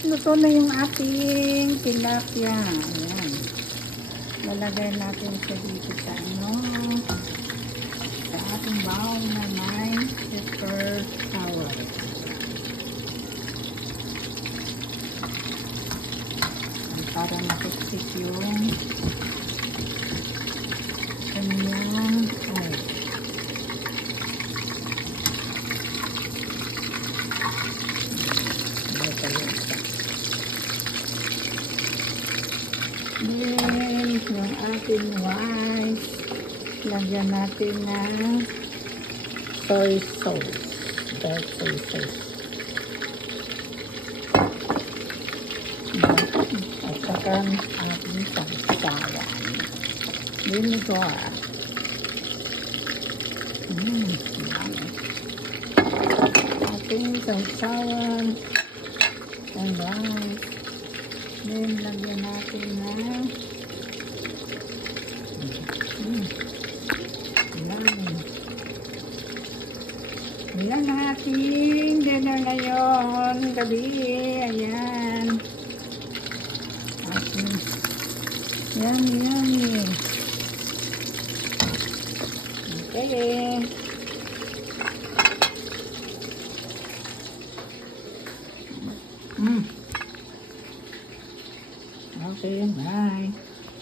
Luto na yung ating tilapia. Ayan. Lalagay natin siya dito sa sa ating bowl na may super sour. Para makuksik yung kanyang oil. Then, yung ating rice, lagyan natin ng soy sauce. Dark soy sauce. At saka ating sausawan. Vinegar. Yummy. Ating sausawan and rice. Then, lagyan natin ng yan ang ating dinner ngayon gabi. Ayan. Ating yummy. Okay. Okay, bye.